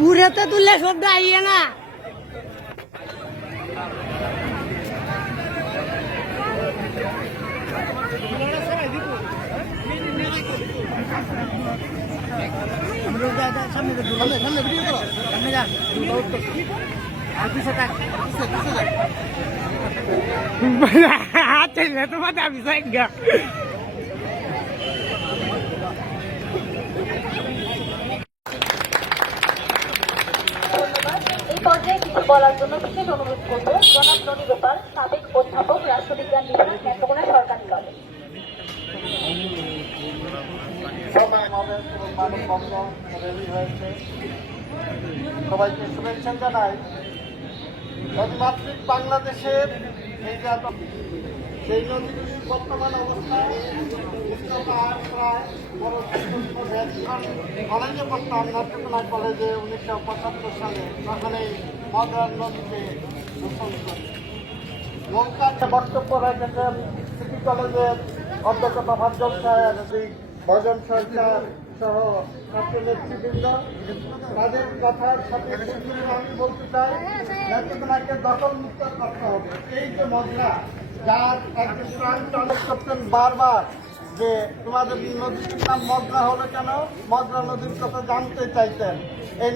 पूरे तो तुल्ले शब्द आइए ना तो मत bisa enggak এই পর্যায়ে কিছু বলার জন্য বিশেষ অনুরোধ করব জনাব ননী গোপাল, সাবেক অধ্যাপক, রাষ্ট্রবিজ্ঞান বিভাগ, নেত্রকোনা সরকারি কলেজ। সবাইকে শুভেচ্ছা জানাই। নদীমাতৃক বাংলাদেশের সেই নদীগুলির বর্তমান অবস্থায় কলেজে পড়তাম, নেত্রকোনা কলেজে 1975 সালে। তখন এই মদ্রার নদীতে দূষণ করি। নৌকাতে বক্তব্য রেখেছেন সিটি কলেজের অধ্যক্ষ তফাজ্জল সাহেব, ভজন সরকার সহ ছাত্র নেতৃবৃন্দ। তাদের কথার সাথে আমি বলতে চাই, নেত্রকোনাকে দখল মুক্ত করতে হবে। এই যে মদরা, যার একজন প্রাণ চালক করতেন বারবার যে তোমাদের নদীটির নাম মদরা হলো কেন, মদরা নদীর কথা জানতে চাইতেন। এই